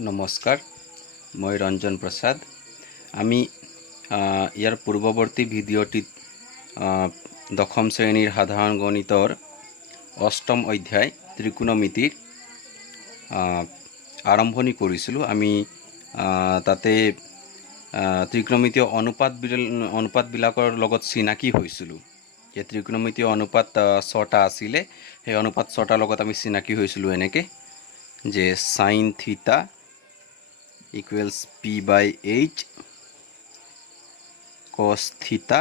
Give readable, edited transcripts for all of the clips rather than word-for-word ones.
नमस्कार मैं रंजन प्रसाद आमी यार पूर्ववर्ती भिडिओटित दशम श्रेणीर साधारण गणितर अष्टम अध्याय त्रिकोणमितिर आरम्भणि करिसिलो। आमी ताते त्रिकोणमितीय अनुपातबिलाकर लगत चिनाकी होइसिलो। जे त्रिकोणमितीय अनुपात 6टा आसिले हे अनुपात 6टार लगत आमी चिनाकी होइसिलो एनेके जे sin theta equals p by h, cos theta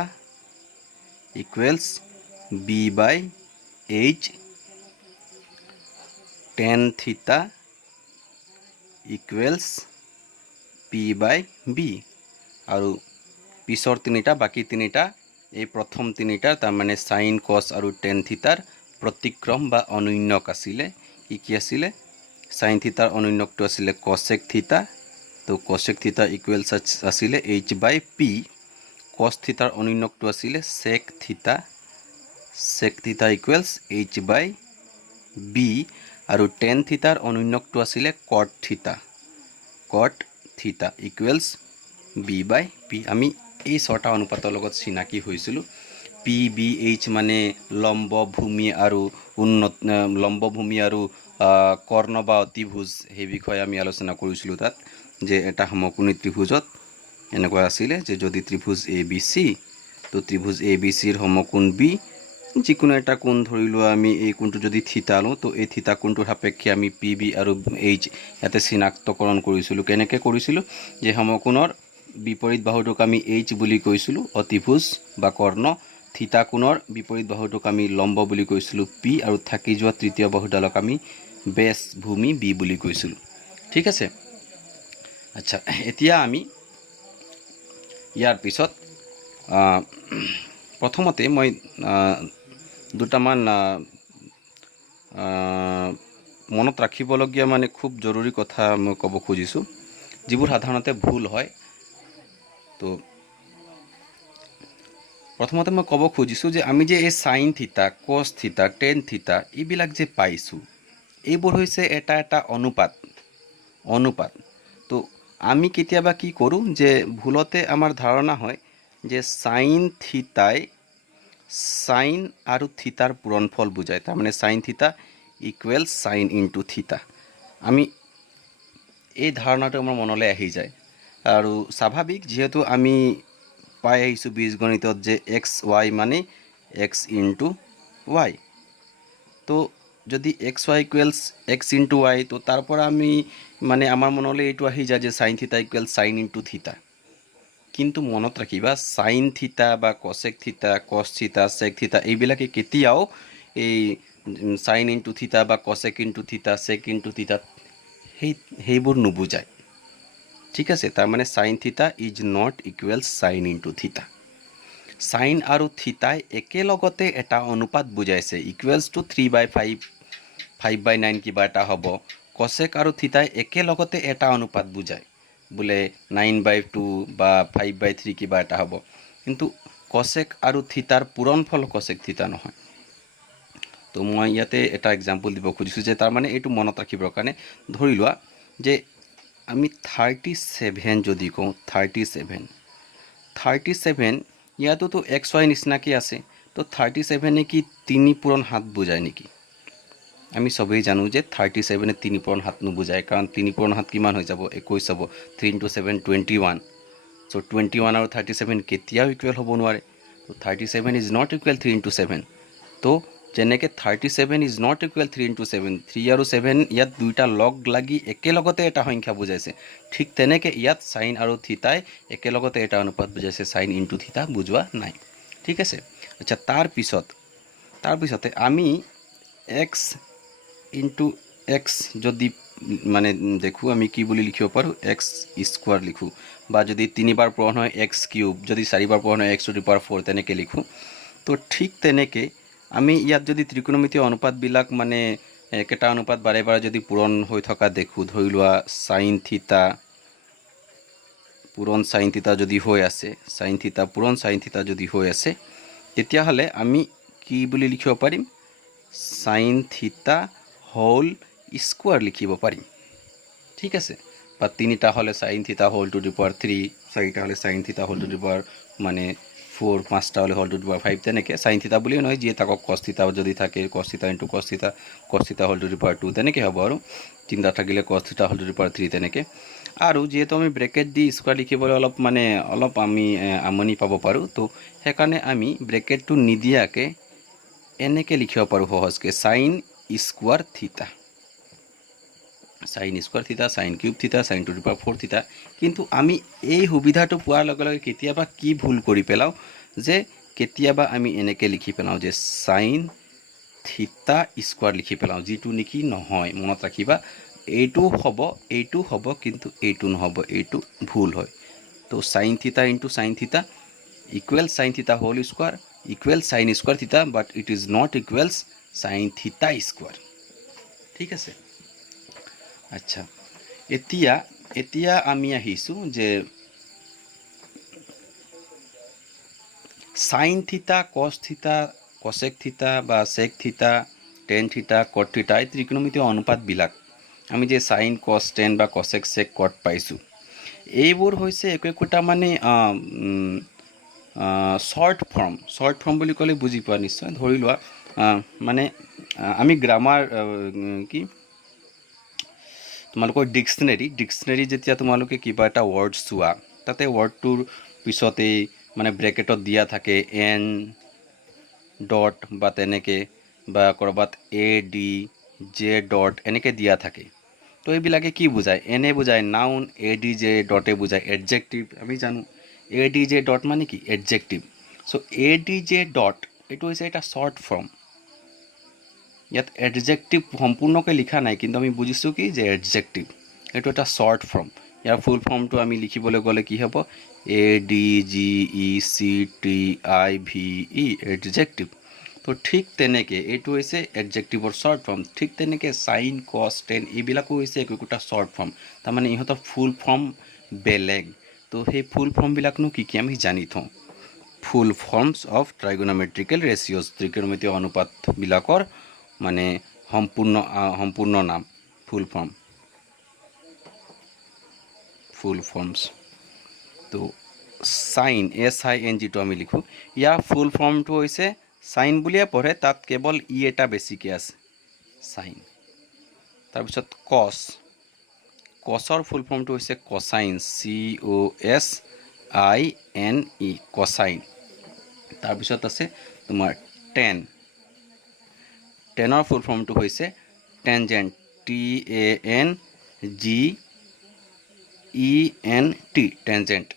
equals b by h, tan theta equals p by b और पिछर तीनिटा बाकी तीनिटा ए प्रथम तीनिटा तार माने sin cos और tan थीटार प्रतिक्रम बा अनुन्नक आसिले कि आसिले sin थीटार अनुन्नकটো आसिले cosec थीटा तो cosec थीटा इक्वल्स आसिले h by p, cos थीटार अनुन्नकটো आसिले sec theta equals h by b और tan थीटार अनुन्नकটো आसिले cot theta equals b by p। आमी এই ছটা অনুপাতৰ লগত চিনাকি হৈছিলো। p b h মানে লম্ব ভূমি আৰু উন্নত লম্ব ভূমি আৰু কৰ্ণ বা অতিভুজ সেই বিষয়ে আমি আলোচনা কৰিছিলো। তাত যে এটা সমকোণী ত্ৰিভুজত এনেকুৱা আছিল যে যদি ত্ৰিভুজ এ বি সি তো ত্ৰিভুজ এ বি সিৰ সমকোণ বি যিকোনো এটা কোণ ধৰিলো আমি এই কোণটো যদি থিতা লওঁ তো এই থিতা কোণটোৰ সাপেক্ষে আমি পি বি আৰু এইচ ইয়াতে চিনাক্তকৰণ কৰিছিলো। কেনেকৈ কৰিছিলো যে সমকোণৰ বিপৰীত বাহুটোক আমি এইচ বুলি কৈছিলো অতিভুজ বা কৰ্ণ, থিতা কোণৰ বিপৰীত বাহুটোক আমি লম্ব বুলি কৈছিলো পি আৰু থাকি যোৱা তৃতীয় বাহুডালক আমি বেছ ভূমি বি বুলি কৈছিলো। ঠিক আছে। আচ্ছা, এতিয়া আমি ইয়াৰ পিছত প্ৰথমতে মই দুটামান মনত ৰাখিবলগীয়া মানে খুব জৰুৰী কথা মই ক'ব খুজিছোঁ যিবোৰ সাধাৰণতে ভুল হয়। তো প্ৰথমতে মই ক'ব খুজিছোঁ যে আমি যে এই sine theta cos theta tan theta এইবিলাক যে পাইছোঁ এইবোৰ হৈছে এটা এটা অনুপাত। তো আমি কেতিয়াবা কি কৰোঁ যে ভুলতে আমাৰ ধাৰণা হয় যে সাইন থিটাই সাইন আৰু থিটাৰ পূৰণফল বুজায়। তাৰমানে sine theta equals sine into থিটা। আমি এই ধাৰণাটো আমাৰ মনলৈ আহি যায় আৰু স্বাভাৱিক যিহেতু আমি পাই আহিছোঁ বীজগণিতত যে এক্স ৱাই মানে এক্স ইনটু ৱাই। তো যদি x Y equals x into Y তো তাৰ পৰা আমি মানে আমাৰ মনলৈ এইটো আহি যায় যে sine theta equals sine into থিটা। কিন্তু মনত ৰাখিবা সাইন থিটা বা cosec theta cos theta sec theta এইবিলাকে কেতিয়াও এই সাইন ইনটু থিটা বা কসেক ইনটু থিটা সেক ইনটু থিটা সেইবোৰ নুবুজায়। ঠিক আছে। তাৰ মানে sine theta is not equals sine into theta. Sine আৰু থিটাই একেলগতে এটা অনুপাত বুজাইছে ইকুৱেলছ টু 3/5 5/9 কিবা এটা হ'ব। কসেক আৰু থিটাই একেলগতে এটা অনুপাত বুজায় বোলে 9/2 বা 5/3 কিবা এটা হ'ব। কিন্তু কসেক আৰু থিটাৰ পূৰণফল কসেক থিটা নহয়। তো মই ইয়াতে এটা এক্সাম্পল দিব খুজিছোঁ যে তাৰমানে এইটো মনত ৰাখিবৰ কাৰণে ধৰি লোৱা যে আমি 37 যদি কওঁ 37 ইয়াতোতো এক্স ৱাই নিচিনাকৈ আছে। তো 37 কি 3/7 বুজায় নেকি? আমি সবেই জানো যে 37 3/7 নুবুজায় কাৰণ 3/7 কিমান হৈ যাব 21 হ'ব। 3 × 7 21। চ' 21 আৰু 37 কেতিয়াও ইকুৱেল হ'ব নোৱাৰে। তো 37 ইজ নট ইকুৱেল 3 × 7। তো যেনেকৈ 37 ইজ নট ইকুৱেল 3 × 7 3 আৰু 7 ইয়াত দুইটা লগ লাগি একেলগতে এটা সংখ্যা বুজাইছে। ঠিক তেনেকৈ ইয়াত সাইন আৰু থিটাই একেলগতে এটা অনুপাত বুজাইছে, সাইন ইনটু থিটা বুজোৱা নাই। ঠিক আছে। আচ্ছা, তাৰপিছতে আমি এক্স ইনটু এক্স যদি মানে দেখো আমি কি বুলি লিখিব পাৰোঁ এক্স স্কোয়াৰ লিখোঁ বা যদি 3বাৰ পূৰণ হয় এক্স কিউব, যদি 4বাৰ পূৰণ হয় x⁴ তেনেকৈ লিখোঁ। তো ঠিক তেনেকৈ আমি ইয়াত যদি ত্ৰিকোণমিতীয় অনুপাতবিলাক মানে একেটা অনুপাত বাৰে বাৰে যদি পূৰণ হৈ থকা দেখোঁ, ধৰি লোৱা সাইন থিটা পূৰণ সাইন থিটা যদি হৈ আছে, সাইন থিটা পূৰণ সাইন থিটা যদি হৈ আছে তেতিয়াহ'লে আমি কি বুলি লিখিব পাৰিম সাইন থিটা হোল স্কোয়াৰ লিখিব পাৰিম। ঠিক আছে। বা তিনিটা হ'লে sine theta whole to the power 3, চাৰিটা হ'লে sine theta whole to the power মানে 4, পাঁচটা হ'লে হোল টু দি পাৱাৰ 5, তেনেকৈ সাইন থিতা বুলিও নহয়, যিয়ে থাকক কস থিতা যদি থাকে cos theta into cos theta whole to the power 2, তেনেকৈ হ'ব। আৰু তিনিটা থাকিলে cos theta whole to the power 3, তেনেকৈ। আৰু যিহেতু আমি ব্ৰেকেট দি স্কোৱাৰ লিখিবলৈ অলপ আমি আমনি পাব পাৰোঁ, তো সেইকাৰণে আমি ব্ৰেকেটটো নিদিয়াকৈ এনেকৈ লিখিব পাৰোঁ সহজকৈ, sine square theta, sine square theta, sine cube theta, sine to the power 4 theta. কিন্তু আমি এই সুবিধাটো পোৱাৰ লগে লগে কেতিয়াবা কি ভুল কৰি পেলাওঁ, যে কেতিয়াবা আমি এনেকৈ লিখি পেলাওঁ যে সাইন থিতা স্কোৱাৰ লিখি পেলাওঁ, যিটো নেকি নহয়। মনত ৰাখিবা, এইটো হ'ব কিন্তু এইটো নহ'ব, এইটো ভুল হয়। তো sine theta into sine theta equal sine theta whole square equal sine square theta, but it is not equals sine theta square. ঠিক আছে। আচ্ছা, এতিয়া আমি আহিছোঁ যে সাইন থিতা, কস থিতা, কসেক থিতা বা সেক থিতা, টেন থিতা, কট থিতা, এই ত্ৰিকোণমিতীয় অনুপাতবিলাক আমি যে সাইন, কস, টেন বা কসেক, সেক, কট পাইছোঁ, এইবোৰ হৈছে একোটা মানে শ্বৰ্ট ফৰ্ম বুলি ক'লে বুজি পোৱা নিশ্চয়। ধৰি লোৱা মানে আমি গ্ৰামাৰ কি তোমালোকৰ ডিক্সনেৰী যেতিয়া তোমালোকে কিবা এটা ৱৰ্ড চোৱা, তাতে ৱৰ্ডটোৰ পিছতেই মানে ব্ৰেকেটত দিয়া থাকে এন ডট বা তেনেকৈ, বা ক'ৰবাত ADJ ডট এনেকৈ দিয়া থাকে। তো এইবিলাকে কি বুজায়? এনে বুজায় নাউন, ADJ ডটে বুজায় এডজেক্টিভ। আমি জানো ADJ ডট মানে কি? এডজেক্টিভ। চ' ADJ ডট এইটো হৈছে এটা শ্বৰ্ট ফৰ্ম। ইয়াত এডজেক্টিভ সম্পূৰ্ণকৈ লিখা নাই, কিন্তু আমি বুজিছোঁ কি যে এডজেক্টিভ এইটো এটা শ্বৰ্ট ফৰ্ম। ইয়াৰ ফুল ফৰ্মটো আমি লিখিবলৈ গ'লে কি হ'ব? ADJECTIVE, adjective. তো ঠিক তেনেকৈ এইটো হৈছে এডজেক্টিভৰ শ্বৰ্ট ফৰ্ম। ঠিক তেনেকৈ সাইন, কস, টেন এইবিলাকো হৈছে একোটা শ্বৰ্ট ফৰ্ম। তাৰমানে ইহঁতৰ ফুল ফৰ্ম বেলেগ। তো সেই ফুল ফৰ্মবিলাকনো কি আমি জানি থওঁ। ফুল ফৰ্মছ অফ ট্ৰাইগোনমেট্ৰিকেল ৰেচিঅ'জ, ত্ৰিকোণমিতীয় অনুপাতবিলাকৰ মানে সম্পূৰ্ণ নাম, ফুল ফৰ্মছ। তো সাইন, SIN যিটো আমি লিখোঁ, ইয়াৰ ফুল ফৰ্মটো হৈছে সাইন বুলিয়ে পঢ়ে, তাত কেৱল এটা বেছিকৈ আছে, সাইন। তাৰপিছত কছৰ ফুল ফৰ্মটো হৈছে কচাইন, COSINE, কচাইন। তাৰপিছত আছে তোমাৰ টেনৰ ফুল ফৰ্মটো হৈছে টেনজেণ্ট, TANGENT, টেনজেণ্ট।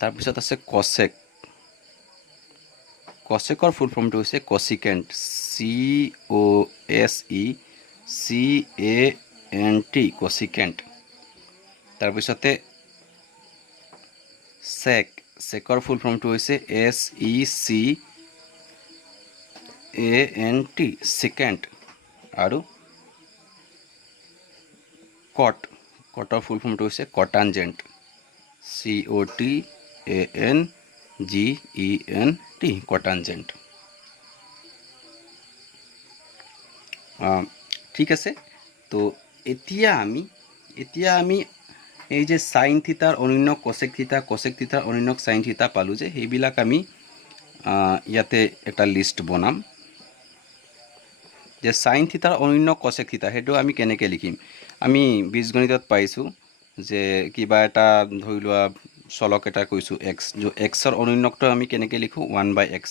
তাৰপিছত আছে কছেকৰ ফুল ফৰ্মটো হৈছে কচিকেণ্ট, COSECANT, কচিকেণ্ট। তাৰপিছতে চেকৰ ফুল ফৰ্মটো হৈছে SECANT, সেকেণ্ড। আৰু কটৰ ফুল ফৰ্মটো হৈছে কটানজেণ্ট, COTANGENT, কটানজেণ্ট। ঠিক আছে। তো এতিয়া আমি এই যে সাইন থিতাৰ অনুন্যক কসেক থিতাৰ অনুন্যক সাইন থিতা পালোঁ, যে সেইবিলাক আমি ইয়াতে এটা লিষ্ট বনাম। যে সাইন থিতাৰ অনুন্যক কসেক থিতা সেইটো আমি কেনেকৈ লিখিম? আমি বীজগণিতত পাইছোঁ যে কিবা এটা ধৰি লোৱা চলক এটা কৈছোঁ এক্স, এক্সৰ অনুন্যকটো আমি কেনেকৈ লিখোঁ? 1/x,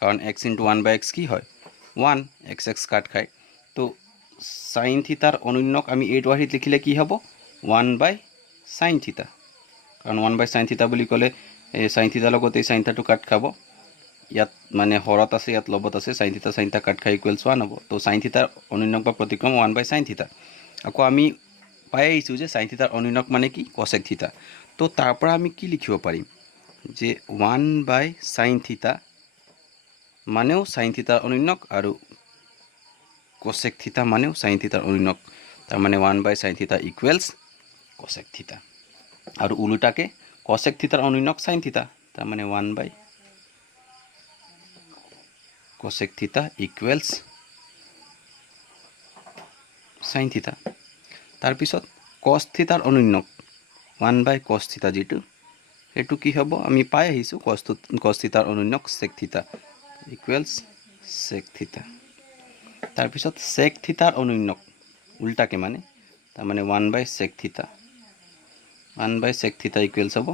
কাৰণ x ইনটু 1/x কি হয়? 1, x কাট খায়। তো সাইন থিতাৰ অনুন্যক আমি এইটো আৰ্হিত লিখিলে কি হ'ব? 1/sin থিতা, কাৰণ 1/sin থিতা বুলি ক'লে এই সাইন থিতাৰ লগত এই সাইন থিতাটো কাট খাব। ইয়াত মানে হৰত আছে, ইয়াত লবত আছে, সাইন থিতা কাট খাই ইকুৱেলছ 1 হ'ব। তো সাইন থিতাৰ অনুন্যক বা প্ৰতিক্ৰম 1/sin থিতা। আকৌ আমি পাই আহিছোঁ যে সাইন থিতাৰ অনুন্যক মানে কি? কসেক থিতা। তো তাৰ পৰা আমি কি লিখিব পাৰিম? যে 1/sin থিতা মানেও সাইন থিতাৰ অনুন্যক, আৰু কসেক থিতা মানেও সাইন থিতাৰ অনুন্যক। তাৰমানে 1/sin থিতা ইকুৱেলছ কসেক থিতা। আৰু উলোটাকে কসেক থিতাৰ অনুন্যক সাইন থিতা, তাৰমানে 1/cosec থিতা ইকুৱেলছ সাইন থিতা। তাৰপিছত কস থিতাৰ অনুন্নক 1/cos থিতা যেটো এটো কি হ'ব আমি পাই আহিছো cos থিতাৰ অনুন্নক sec থিতা ইকুৱেলছ sec থিতা তাৰ পিছত sec থিতাৰ অনুন্নক উল্টাকে মানে তাৰ মানে 1/sec থিতা 1/sec থিতা ইকুৱেলছ হ'ব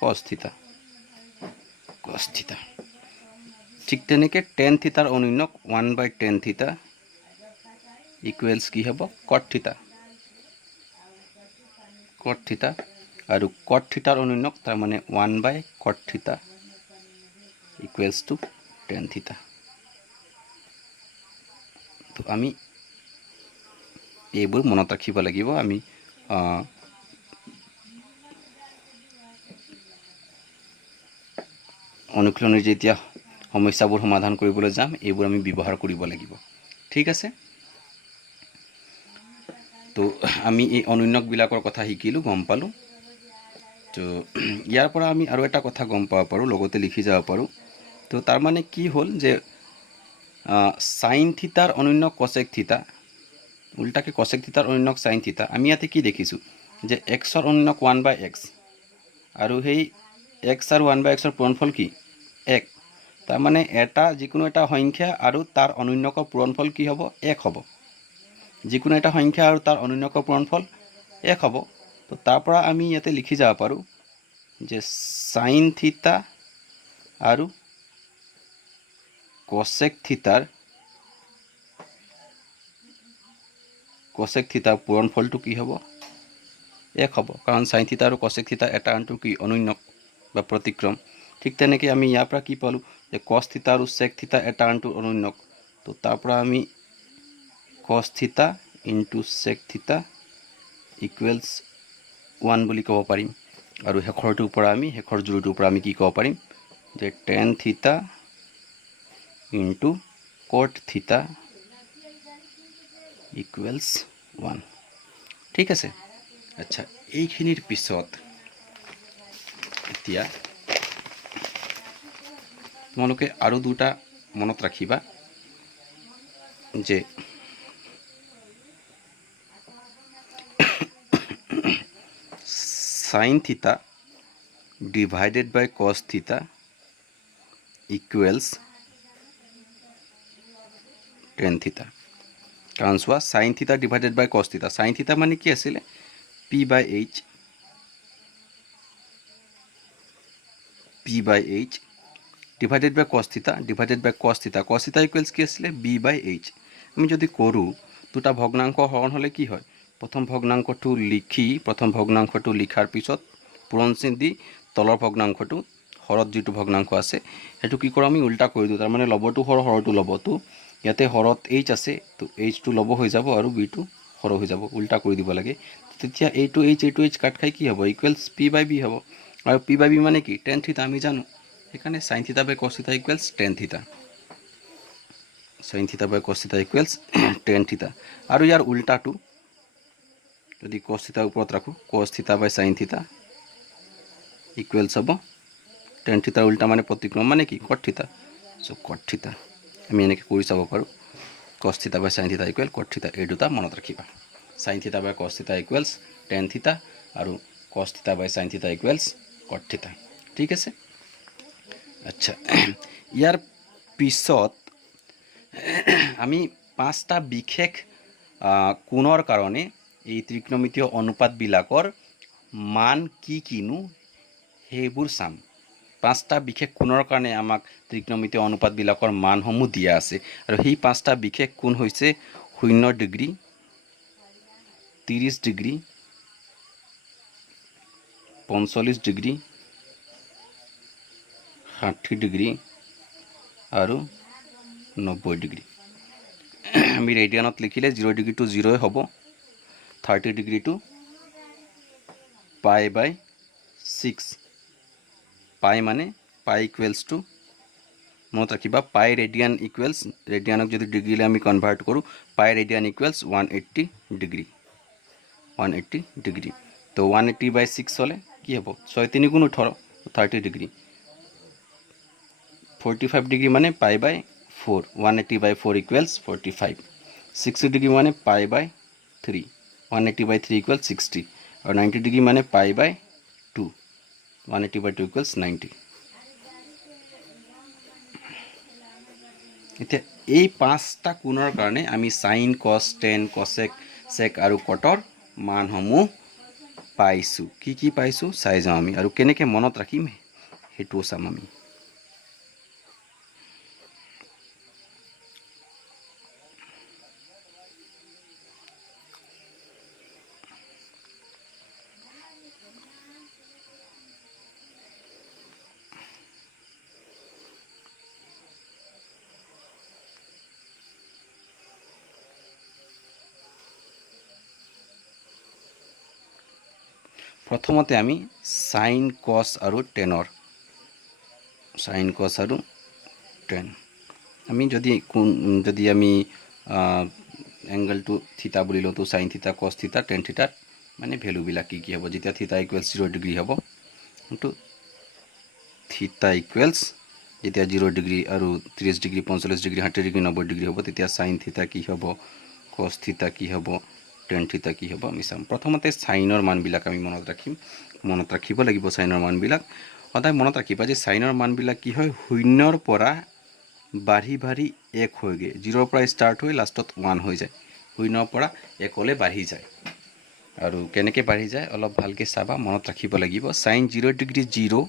cos থিতা ঠিক তেনেকে tan থিতাৰ অনুন্নক 1/tan থিতা ইকুৱেলছ কি হ'ব cot থিতা আৰু cot থিতাৰ অনুন্নক তাৰ মানে 1/cot theta equals to tan থিতা তো আমি এইবোৰ মনত ৰাখিব লাগিব আমি অনুশীলনৰ যেতিয়া সমস্যাবোৰ সমাধান কৰিবলৈ যাম এইবোৰ আমি ব্যৱহাৰ কৰিব লাগিব ঠিক আছে তো আমি এই অনুন্নক বিলাকৰ কথা শিকিলো গম পালো তো ইয়াৰ পৰা আমি আৰু এটা কথা গম পাব পাৰো লগতে লিখি যাব পাৰো তো তাৰ মানে কি হ'ল যে sin থিতাৰ অনুন্নক cosec থিতা উল্টাকে cosec থিতাৰ অনুন্নক sin থিতা আমি ইয়াতে কি দেখিছো যে x ৰ অনুন্নক 1/x আৰু সেই x আৰু 1/x ৰ পূৰণফল কি 1 তাৰ মানে এটা যিকোনো এটা সংখ্যা আৰু তাৰ অনুন্নকৰ পূৰণফল কি হ'ব 1 হ'ব যিকোনো এটা সংখ্যা আৰু তাৰ অনুন্নকৰ পূৰণফল 1 হ'ব তো তাৰ পৰা আমি ইয়াতে লিখি যাব পাৰো যে sin থিতা আৰু cosec থিতাৰ পূৰণফলটো কি হ'ব 1 হ'ব কাৰণ sin থিতা আৰু cosec থিতা এটা আনটো কি অনুন্নক বা প্ৰতিক্ৰম ঠিক তেনেকৈ আমি ইয়াৰ পৰা কি পালো যে cos থিতা আৰু sec থিতা এটা আনটো অনুন্নক তো তাৰ পৰা আমি cos থিতা into sec থিতা ইকুৱেলছ 1 বুলি ক'ব পাৰিম আৰু হেখৰটোৰ পৰা আমি হেখৰ জোৰটোৰ পৰা আমি কি ক'ব পাৰিম যে tan থিতা into cot থিতা ইকুৱেলছ 1 ঠিক আছে আচ্ছা এইখিনিৰ পিছত এতিয়া তোমালোকে আৰু দুটা মনত ৰাখিবা যে sin theta divided by cos theta equals tan থিতা কাৰণ চোৱা sin theta divided by cos theta sin থিতা মানে কি আছিল p/h divided by cos theta cos theta equals কি আছিল b/h আমি যদি কৰো দুটা ভগ্নাংশ হৰণ হলে কি হয় প্ৰথম ভগ্নাংশটো লিখি প্ৰথম ভগ্নাংশটো লিখাৰ পিছত পূৰণ চিহ্ন দি তলৰ ভগ্নাংশটো হৰত যেটো ভগ্নাংশ আছে হেতু কি কৰা আমি উল্টা কৰি দিও তাৰ মানে লবটো হৰটো লবটো ইয়াতে হৰত h আছে তো h টো লব হৈ যাব আৰু b টো হৰ হৈ যাব উল্টা কৰি দিব লাগে তেতিয়া a to h কাট খাই কি হ'ব ইকুৱেলছ p/b হ'ব আৰু p/b মানে কি tan থিতা আমি জানো এখানে sin theta by cos theta equals tan theta sin theta by cos theta equals tan theta আৰু ইয়াৰ উল্টাটো যদি cos থিতা ওপৰত ৰাখো cos theta by sin theta equals হ'ব tan থিতাৰ উল্টা মানে প্ৰতিক্ৰম মানে কি cot theta so cot theta আমি এনেকৈ কৰি চাব পাৰো cos theta by sin theta equal cot theta এই দুটা মনত ৰাখিবা sin theta by cos theta equals tan theta আৰু cos theta by sin theta equals cot theta ঠিক আছে আচ্ছা ইয়াৰ পিছত আমি পাঁচটা বিশেষ কোণৰ কাৰণে এই ত্ৰিকোণমিতীয় অনুপাত বিলাকৰ মান কি কিনো হেবোৰ চাম পাঁচটা বিশেষ কোণৰ কাৰণে আমাক ত্ৰিকোণমিতীয় অনুপাত বিলাকৰ মানসমূহ দিয়া আছে আৰু সেই পাঁচটা বিশেষ কোণ হৈছে 0 ডিগ্ৰী 30 ডিগ্ৰী 45 ডিগ্ৰী 60 ডিগ্ৰী আৰু 90 ডিগ্ৰী আমি ৰেডিয়ানত লিখিলে 0 ডিগ্ৰী টু 0 হ'ব 30 ডিগ্ৰী টু π/6 পাই মানে পাই ইকুৱেলছ টু মনত ৰাখিবা পাই ৰেডিয়ান ইকুৱেলছ ৰেডিয়ানক যদি ডিগ্ৰীলৈ আমি কনভাৰ্ট কৰো পাই ৰেডিয়ান ইকুৱেলছ 180 ডিগ্ৰী 180 ডিগ্ৰী তো 180/6 হলে কি হ'ব 6 3 গুণ 18 30 ডিগ্ৰী 45 ডিগ্ৰী মানে π/4 180/4 ইকুৱেলছ 45 60 ডিগ্ৰী মানে π/3 180/3 = 60 আৰু 90 ডিগ্ৰী মানে π/2 180/2 = 90 এতিয়া এই পাঁচটা কোণৰ কাৰণে আমি সাইন কস টেন কসেক সেক আৰু কটৰ মানসমূহ পাইছো কি পাইছো চাই যাওঁ আমি আৰু কেনেকৈ মনত ৰাখিম হেতু চাম আমি প্ৰথমতে আমি সাইন কস আৰু টেনৰ সাইন কস আৰু টেন আমি যদি আমি এংগলটো থিতা বুলি লওঁ তো সাইন থিতা কস থিতা টেন থিতা মানে ভ্যালুবিলাক কি হ'ব যেতিয়া থিতা ইকুৱেলছ 0 ডিগ্ৰী হ'ব তো থিতা ইকুৱেলছ যেতিয়া 0 ডিগ্ৰী আৰু 30 ডিগ্ৰী 45 ডিগ্ৰী 60 ডিগ্ৰী 90 ডিগ্ৰী হ'ব তেতিয়া সাইন থিতা কি হ'ব কস থিতা কি হ'ব টেন থিতা কি হ'ব আমি চাম প্ৰথমতে সাইনৰ মানবিলাক আমি মনত ৰাখিব লাগিব সাইনৰ মানবিলাক সদায় মনত ৰাখিবা যে সাইনৰ মানবিলাক কি হয় শূন্যৰ পৰা বাঢ়ি 1 হয়গে 0 পৰা ষ্টাৰ্ট হৈ লাষ্টত 1 হৈ যায় শূন্যৰ পৰা 1 লৈ বাঢ়ি যায় আৰু কেনেকৈ বাঢ়ি যায় অলপ ভালকৈ চাবা মনত ৰাখিব লাগিব sine 0 degree 0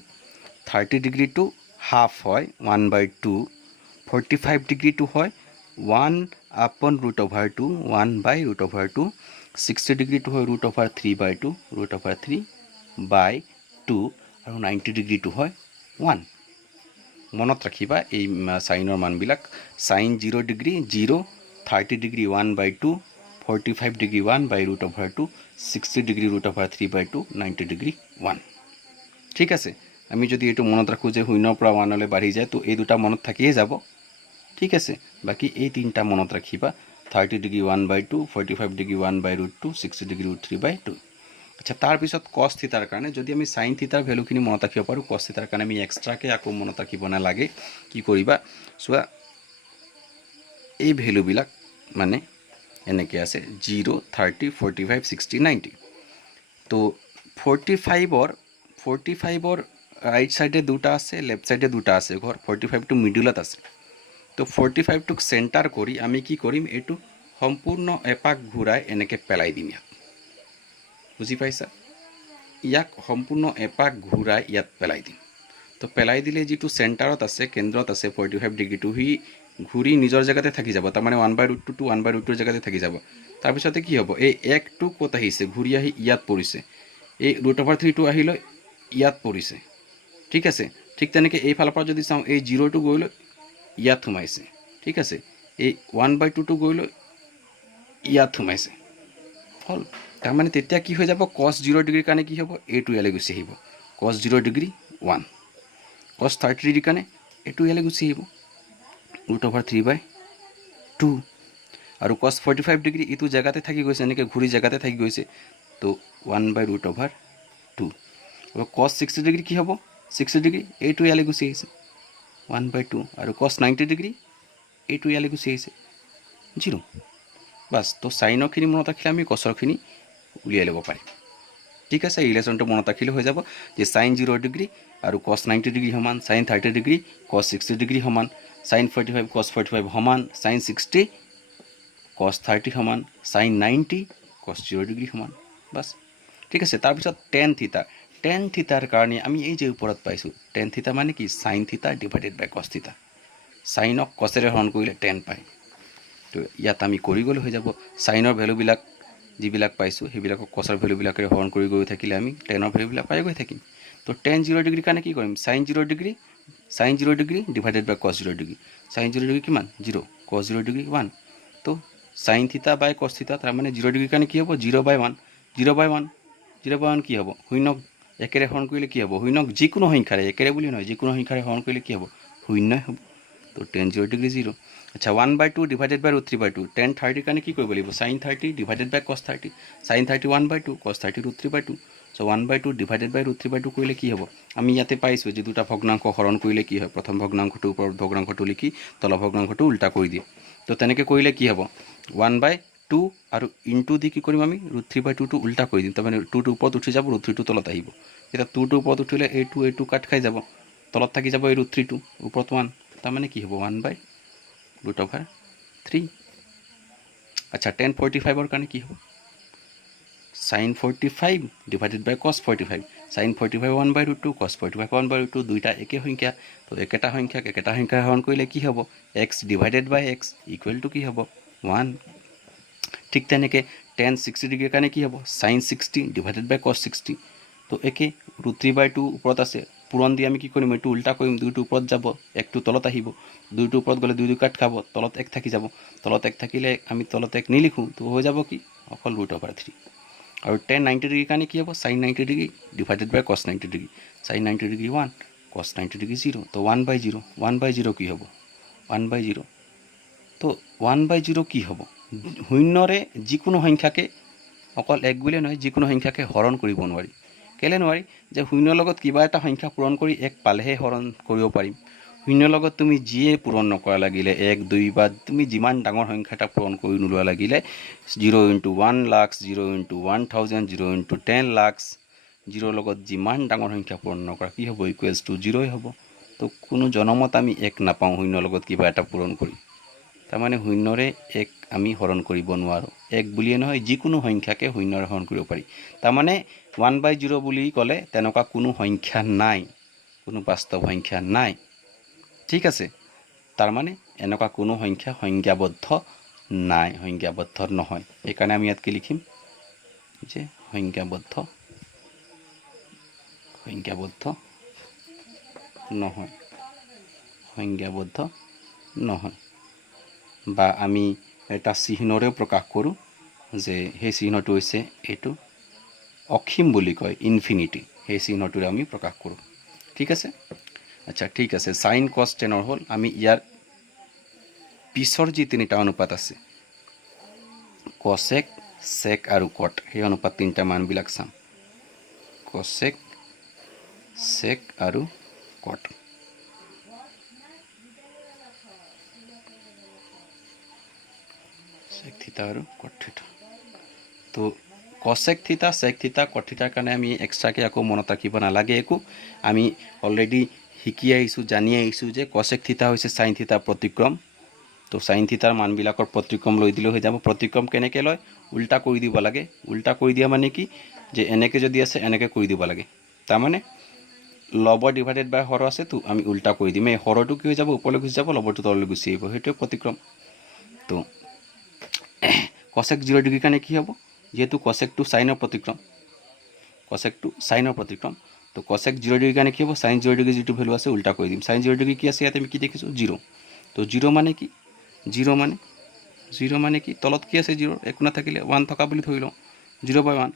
30 degree to half হয় 1/2 45 ডিগ্ৰী টু হয় 1/√2 1/√2 60 ডিগ্ৰী টু হয় √3/2 √3/2 আৰু 90 ডিগ্ৰী টু হয় 1 মনত ৰাখিবা এই সাইনৰ মানবিলাক sine 0 degree 0 30 degree 1/2 45 degree 1/√2 60 degree √3/2 90 degree 1 ঠিক আছে আমি যদি এটো মনত ৰাখো যে শূন্যৰ পৰা 1 লৈ বাঢ়ি যায় তো এই দুটা মনত থাকিয়ে যাব ঠিক আছে বাকি এই তিনটা মনত ৰাখিবা 30 ডিগ্ৰী 1/2 45 ডিগ্ৰী 1/√2 60 ডিগ্ৰী √3/2 আচ্ছা তাৰ পিছত cos থিতাৰ কাৰণে যদি আমি sin থিতাৰ ভ্যালুখিনি মনত ৰাখিব পাৰো cos থিতাৰ কাৰণে আমি এক্সট্ৰাকে আকৌ মনত ৰাখিব না লাগে কি কৰিবা সোৱা এই ভ্যালুবিলাক মানে এনেকৈ আছে 0 30 45 60 90 তো 45 ৰাইট সাইডে দুটা আছে লেফট সাইডে দুটা আছে ঘৰ 45 টু মিডলত আছে তো 45 টুক সেন্টাৰ কৰি আমি কি কৰিম এটো সম্পূৰ্ণ এপাক ঘূৰাই এনেকৈ পেলাই দিম ইয়াত বুজি পাইছা ইয়াক সম্পূৰ্ণ এপাক ঘূৰাই ইয়াত পেলাই দিম তো পেলাই দিলে যেটো সেন্টাৰত আছে কেন্দ্ৰত আছে 45 ডিগ্ৰী টু হি ঘূৰি নিজৰ জায়গাতে থাকি যাব তাৰ মানে 1/√2 টু 1/√2 জায়গাতে থাকি যাব তাৰ পিছতে কি হ'ব এই 1 টু কত আহিছে ঘূৰি আহি ইয়াত পৰিছে এই √3 টু আহিল ইয়াত পৰিছে ঠিক আছে ঠিক তেনেকৈ এই ফালৰ পৰা যদি চাও এই 0 টু গইল ইয়াত থুমাইছে ঠিক আছে এই 1/2 টু গইল ইয়াত থুমাইছে হল তাৰ মানে তেতিয়া কি হৈ যাব cos 0 ডিগ্ৰীৰ কাৰণে কি হ'ব a2 ইয়ালে গুছি আহিব cos 0 ডিগ্ৰী 1 cos 30 ডিগ্ৰী কাৰণে a2 ইয়ালে গুছি আহিব √3/2 আৰু cos 45 ডিগ্ৰী ইটো জায়গাতে থাকি গৈছে এনেকৈ ঘূৰি জায়গাতে থাকি গৈছে তো 1/√2 আৰু cos 60 ডিগ্ৰী কি হ'ব 60 ডিগ্ৰী a2 ইয়ালে গুছি আহিছে 1/2 আৰু cos 90 ডিগ্ৰী a2 ইয়ালে গুছি আহিছে 0 বাস তো সাইনৰখিনি মনত ৰাখিলে আমি কসৰখিনি উলিয়াই ল'ব পাৰিম ঠিক আছে ৰিলেচনটো মনত ৰাখিলে হৈ যাব যে sin 0 ডিগ্ৰী আৰু cos 90 ডিগ্ৰী সমান sin 30 ডিগ্ৰী cos 60 ডিগ্ৰী সমান sin 45 cos 45 সমান sin 60 cos 30 সমান sin 90 cos 0 ডিগ্ৰী সমান বাস ঠিক আছে তাৰ পিছত tan থিতা থিতাৰ কাৰণে আমি এই যে ওপৰত পাইছো tan থিতা মানে কি sin theta divided by cos থিতা সাইনক cosৰে হৰণ কৰিলে tan পায় তো ইয়াত আমি কৰি গলে হৈ যাব সাইনৰ ভ্যালুবিলাক যিবিলাক পাইছো হেবিলাকক cosৰ ভ্যালুবিলাকৰে হৰণ কৰি গৈ থাকিলে আমি tanৰ ভ্যালুবিলাক পাই গৈ থাকিম তো tan 0 ডিগ্ৰী কাৰণে কি কৰিম sin 0 degree divided by cos 0 degree sin 0 degree কিমান 0 cos 0 ডিগ্ৰী 1 তো sin থিতা বাই cos থিতা তাৰ মানে 0 ডিগ্ৰী কাৰণে কি হ'ব 0/1 কি হ'ব শূন্যক একেৰে হৰণ কৰিলে কি হ'ব শূন্যক যিকোনো সংখ্যাৰে একেৰে বুলি নহয় যিকোনো সংখ্যাৰে হৰণ কৰিলে কি হ'ব শূন্য হ'ব তো tan 0 ডিগ্ৰী 0 আচ্ছা 1/2 ডিভাইডেড বাই √3/2 tan 30 কাৰণে কি কৰিব লাগিব sin 30 divided by cos 30 sin 30 1/2 cos 30 √3/2 so 1/2 divided by √3/2 কৰিলে কি হ'ব আমি ইয়াতে পাইছো যে দুটা ভগ্নাংশ হৰণ কৰিলে কি হয় প্ৰথম ভগ্নাংশটো ওপৰত ভগ্নাংশটো লিখি তল ভগ্নাংশটো উল্টা কৰি দিয়ে তো তেনেকৈ কৰিলে কি হ'ব 1/2 2 আৰু ইনটু দি কি কৰিম আমি √3/2 টো উল্টা কৰি দিম তাৰমানে 2 টো ওপৰত উঠি যাব √3 টো তলত আহিব এটা 2 টো ওপৰত উঠিলে এইটো কাট খাই যাব তলত থাকি যাব এই √3 টো ওপৰত 1 তাৰমানে কি হ'ব 1/√3 আচ্ছা tan 45 ৰ কাৰণে কি হ'ব sin 45 divided by cos 45 sin 45 1/√2 cos 45 1/√2 দুইটা একে সংখ্যা তো একেটা সংখ্যা হৰণ কৰিলে কি হ'ব x divided by x equal to কি হ'ব 1 ঠিক তেনেকৈ tan 60 ডিগ্ৰীৰ কাৰণে কি হ'ব sin 60 ডিভাইডেড বাই cos 60 তো একে √3/2 ওপৰত আছে পূৰণ দি আমি কি কৰিম এইটো উল্টা কৰিম 2 টো ওপৰত যাব 1 টো তলত আহিব 2 টো ওপৰত গ'লে 2 কাট খাব তলত 1 থাকি যাব তলত 1 থাকিলে আমি তলত 1 নিলিখো তো হৈ যাব কি অকল √3 আৰু tan 90 ডিগ্ৰীৰ কাৰণে কি হ'ব sin 90 degree divided by cos 90 degree sin 90 degree 1 cos 90 degree 0 তো 1/0 কি হ'ব 1/0 তো 1/0 কি হ'ব শূন্যৰে যিকোনো সংখ্যাকে অকল এক বুলিয়ে নহয় যিকোনো সংখ্যাকে হৰণ কৰিব নোৱাৰি কেলে নোৱাৰি যে শূন্যৰ লগত কিবা এটা সংখ্যা পূৰণ কৰি এক পালেহে হৰণ কৰিব পাৰিম শূন্যৰ লগত তুমি যিয়ে পূৰণ নকৰা লাগিলে 1 2 বা তুমি যিমান ডাঙৰ সংখ্যা এটা পূৰণ কৰি নোলোৱা লাগিলে 0 × 1 লাখ 0 × 1000 0 × 10 লাখ 0 লগত যিমান ডাঙৰ সংখ্যা পূৰণ নকৰা কি হ'ব ইকুৱেলছ টু 0 হ'ব তো কোনো জনমত আমি 1 নাপাওঁ শূন্যৰ লগত কিবা এটা পূৰণ কৰি তাৰমানে শূন্যৰে 1 আমি হৰণ কৰিব নোৱাৰোঁ 1 বুলিয়ে নহয় যিকোনো সংখ্যাকে শূন্যৰে হৰণ কৰিব পাৰি তাৰমানে 1/0 বুলি ক'লে তেনেকুৱা কোনো সংখ্যা নাই কোনো বাস্তৱ সংখ্যা নাই ঠিক আছে তাৰমানে এনেকুৱা কোনো সংখ্যা সংজ্ঞাবদ্ধ নাই সংজ্ঞাবদ্ধ নহয় সেইকাৰণে আমি ইয়াত কি লিখিম যে সংজ্ঞাবদ্ধ নহয় বা আমি এটা চিহ্নৰেও প্ৰকাশ কৰোঁ যে সেই চিহ্নটো হৈছে এইটো অসীম বুলি কয় ইনফিনিটি সেই চিহ্নটোৰে আমি প্ৰকাশ কৰোঁ ঠিক আছে আচ্ছা ঠিক আছে sin cos tan হ'ল আমি ইয়াৰ পিছৰ যি তিনিটা অনুপাত আছে cosec sec আৰু cot সেই অনুপাত তিনিটা মানবিলাক চাম cosec sec আৰু cot sec theta আৰু cot theta তো cosec theta sec theta cot theta কাৰণে আমি এক্সট্ৰাকৈ আকৌ মনত ৰাখিব নালাগে একো আমি অলৰেডি শিকি আহিছোঁ জানি আহিছোঁ যে cosec theta হৈছে sin theta প্ৰতিক্ৰম তো sin theta ৰ মানবিলাকৰ প্ৰতিক্ৰম লৈ দিলে হৈ যাব প্ৰতিক্ৰম কেনেকৈ লয় উল্টা কৰি দিব লাগে উল্টা কৰি দিয়া মানে কি যে এনেকৈ যদি আছে এনেকৈ কৰি দিব লাগে তাৰমানে লব ডিভাইডেড বাই হৰ আছে তো আমি উল্টা কৰি দিম এই হৰটো কি হৈ যাব ওপৰলৈ গুচি যাব লবটো তললৈ গুচি আহিব সেইটোৱে প্ৰতিক্ৰম তো cosec 0 ডিগ্ৰীৰ কাৰণে কি হ'ব যেহেতু cosec টো সাইনৰ প্ৰতিক্ৰম তো cosec 0 ডিগ্ৰীৰ কাৰণে কি হ'ব sin 0 ডিগ্ৰী যিটো ভ্যালু আছে উল্টা কৰি দিম sin 0 ডিগ্ৰী কি আছে ইয়াতে আমি কি দেখিছোঁ 0 তো 0 মানে কি 0 মানে কি তলত কি আছে 0 একো নাথাকিলে 1 থকা বুলি ধৰি লওঁ 0/1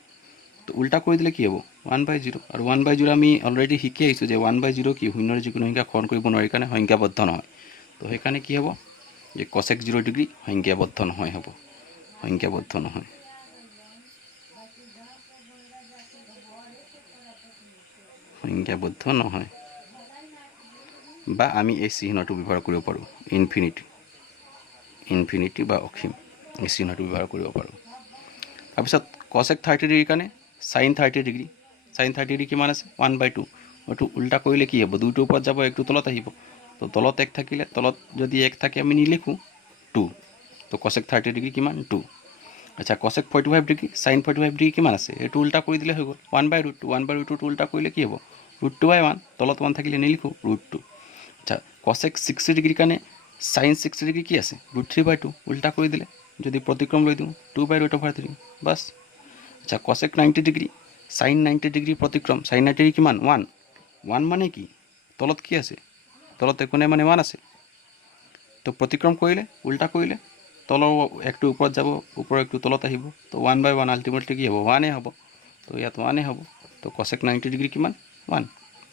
তো উল্টা কৰি দিলে কি হ'ব 1/0 আৰু 1/0 আমি অলৰেডি শিকি আহিছোঁ যে 1/0 কি শূন্যৰ যিকোনো সংখ্যা হৰণ কৰিব নোৱাৰি কাৰণে সংজ্ঞাবদ্ধ নহয় তো সেইকাৰণে কি হ'ব যে cosec 0 ডিগ্ৰী সংজ্ঞাবদ্ধ নহয় হ'ব সংজ্ঞাবদ্ধ নহয় বা আমি এই চিহ্নটো ব্যৱহাৰ কৰিব পাৰোঁ ইনফিনিটি বা অসীম এই চিহ্নটো ব্যৱহাৰ কৰিব পাৰোঁ তাৰপিছত cosec 30 ডিগ্ৰীৰ কাৰণে sin 30 ডিগ্ৰী কিমান আছে 1/2 এইটো উল্টা কৰিলে কি হ'ব 2টোৰ ওপৰত যাব 1টো তলত আহিব তো তলত 1 থাকিলে তলত যদি 1 থাকে আমি নিলিখোঁ 2 তো cosec 30 ডিগ্ৰী কিমান 2 আচ্ছা cosec 45 ডিগ্ৰী sin 45 ডিগ্ৰী কিমান আছে এইটো উল্টা কৰি দিলে হৈ গ'ল 1/√2 টো উল্টা কৰিলে কি হ'ব √2/1 তলত 1 থাকিলে নিলিখোঁ √2 আচ্ছা cosec 60 ডিগ্ৰীৰ কাৰণে sin 60 ডিগ্ৰী কি আছে √3/2 উল্টা কৰি দিলে যদি প্ৰতিক্ৰম লৈ দিওঁ 2/√3 বাস আচ্ছা cosec 90 ডিগ্ৰী sin 90 ডিগ্ৰী প্ৰতিক্ৰম sin 90 ডিগ্ৰী কিমান 1 মানে কি তলত কি আছে তলত একো নাই মানে 1 আছে তো প্ৰতিক্ৰম কৰিলে উল্টা কৰিলে তলৰ একটো ওপৰত যাব ওপৰ একটো তলত আহিব তো 1/1 আলটিমেটলি কি হ'ব 1 হ'ব তো ইয়াত 1 হ'ব তো cosec 90 ডিগ্ৰী কিমান 1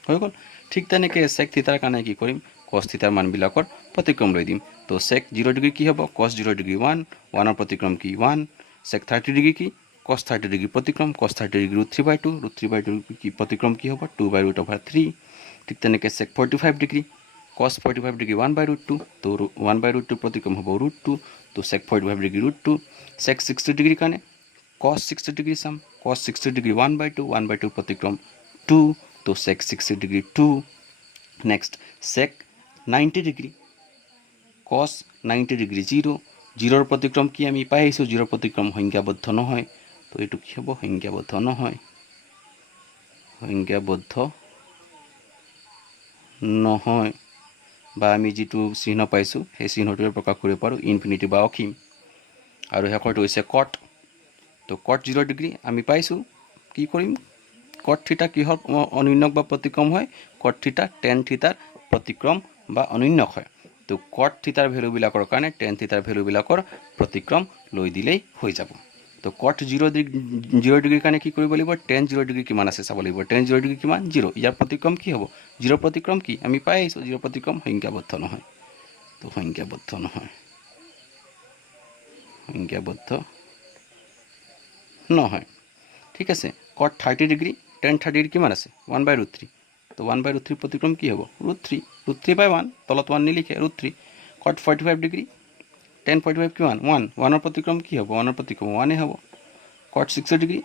হৈ গ'ল ঠিক তেনেকৈ sec থিটাৰ কাৰণে কি কৰিম cos থিটাৰ মানবিলাকৰ প্ৰতিক্ৰম লৈ দিম তো sec 0 ডিগ্ৰী কি হ'ব cos 0 ডিগ্ৰী 1 ৰ প্ৰতিক্ৰম কি 1 sec 30 ডিগ্ৰী কি cos 30 ডিগ্ৰী প্ৰতিক্ৰম cos 30 ডিগ্ৰী √3/2 কি প্ৰতিক্ৰম কি হ'ব 2/√3 ঠিক তেনেকৈ sec 45 degree cos 45 degree 1 by root 2 तो 1 by root 2 प्रतिक्रम होबो root 2 तो sec 45 degree root 2 sec 60 degree काने cos 60 degree some cos 60 degree 1 by 2 प्रतिक्रम 2 तो sec 60 degree 2 next sec 90 degree cos 90 degree 0 0 प्रतिक्रम কি আমি পাইছো 0 प्रतिक्रम সংখ্যাবদ্ধ নহয় তো এটু কি হ'ব সংখ্যাবদ্ধ নহয় সংখ্যাবদ্ধ নহয় বা আমি যেটো চিহ্ন পাইছো সেই চিহ্নটোৰ প্ৰকাশ কৰিব পাৰো ইনফিনিটি বা অসীম আৰু হেকৰটো হৈছে cot তো cot 0 ডিগ্ৰী আমি পাইছো কি কৰিম cot থিটা কি হয় অনুন্নক বা প্ৰতিক্ৰম হয় cot থিটা tan থিটাৰ প্ৰতিক্ৰম বা অনুন্নক হয় তো cot থিটাৰ ভ্যালু বিলাকৰ কাৰণে tan থিটাৰ ভ্যালু বিলাকৰ প্ৰতিক্ৰম লৈ দিলেই হৈ যাব তো cot 0 ডিগ্ৰী কাৰণে কি কৰিব লাগিব tan 0 ডিগ্ৰী কিমান আছে চাব লাগিব tan 0 ডিগ্ৰী কিমান 0 ইয়াৰ প্ৰতিক্ৰম কি হ'ব 0 প্ৰতিক্ৰম কি আমি পাইছো 0 প্ৰতিক্ৰম সংখ্যাবদ্ধ নহয় তো সংখ্যাবদ্ধ নহয় সংখ্যাবদ্ধ নহয় ঠিক আছে cot 30 ডিগ্ৰী tan 30 ডিগ্ৰী কিমান আছে 1 by root 3 তো 1 by root 3 প্ৰতিক্ৰম কি হ'ব root 3 by 1 তলত 1 নিলিখে root 3 cot 45 ডিগ্ৰী tan 45 কিমান 1 1 ৰ প্ৰতিক্ৰম কি হ'ব 1 ৰ প্ৰতিক্ৰম 1 এ হ'ব cot 60 ডিগ্ৰী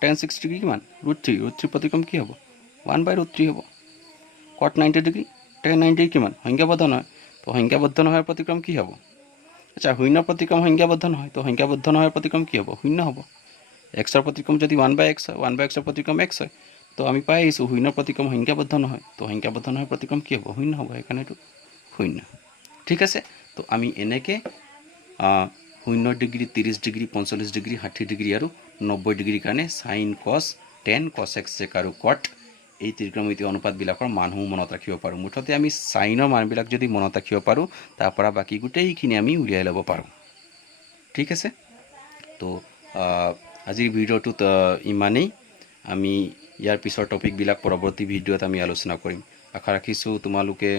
tan 60 ডিগ্ৰী কিমান root 3 প্ৰতিক্ৰম কি হ'ব 1 by root 3 হ'ব cot 90 ডিগ্ৰী tan 90 কিমান সংখ্যাবদ্ধ নহয় তো সংখ্যাবদ্ধ নহয় প্ৰতিক্ৰম কি হ'ব আচ্ছা শূন্য প্ৰতিক্ৰম সংখ্যাবদ্ধ নহয় তো সংখ্যাবদ্ধ নহয় প্ৰতিক্ৰম কি হ'ব শূন্য হ'ব x ৰ প্ৰতিক্ৰম যদি 1 by x হয় 1 by x ৰ প্ৰতিক্ৰম x হয় তো আমি পাইছো শূন্য প্ৰতিক্ৰম সংখ্যাবদ্ধ নহয় তো সংখ্যাবদ্ধ নহয় প্ৰতিক্ৰম কি হ'ব শূন্য হ'ব সেইকাৰণে এটো শূন্য ঠিক আছে তো আমি এনেকে 0 ডিগ্ৰী 30 ডিগ্ৰী 45 ডিগ্ৰী 60 ডিগ্ৰী আৰু 90 ডিগ্ৰী কাৰণে sin cos tan cos x sec আৰু cot এই ত্ৰিকোণমিতি অনুপাত বিলাকৰ মানসমূহ মনত ৰাখিব পাৰো মুঠতে আমি সাইনৰ মানবিলাক যদি মনত ৰাখিব পাৰো তাৰ পৰা বাকি গুটেইখিনি আমি উলিয়াই ল'ব পাৰো ঠিক আছে তো আজিৰ ভিডিওটোত ইমানেই আমি ইয়াৰ পিছৰ টপিক বিলাক পৰৱৰ্তী ভিডিওত আমি আলোচনা কৰিম আশা ৰাখিছো তোমালোকে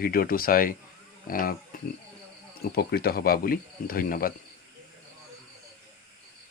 ভিডিওটো চাই উপকৃত হবা বুলি ধন্যবাদ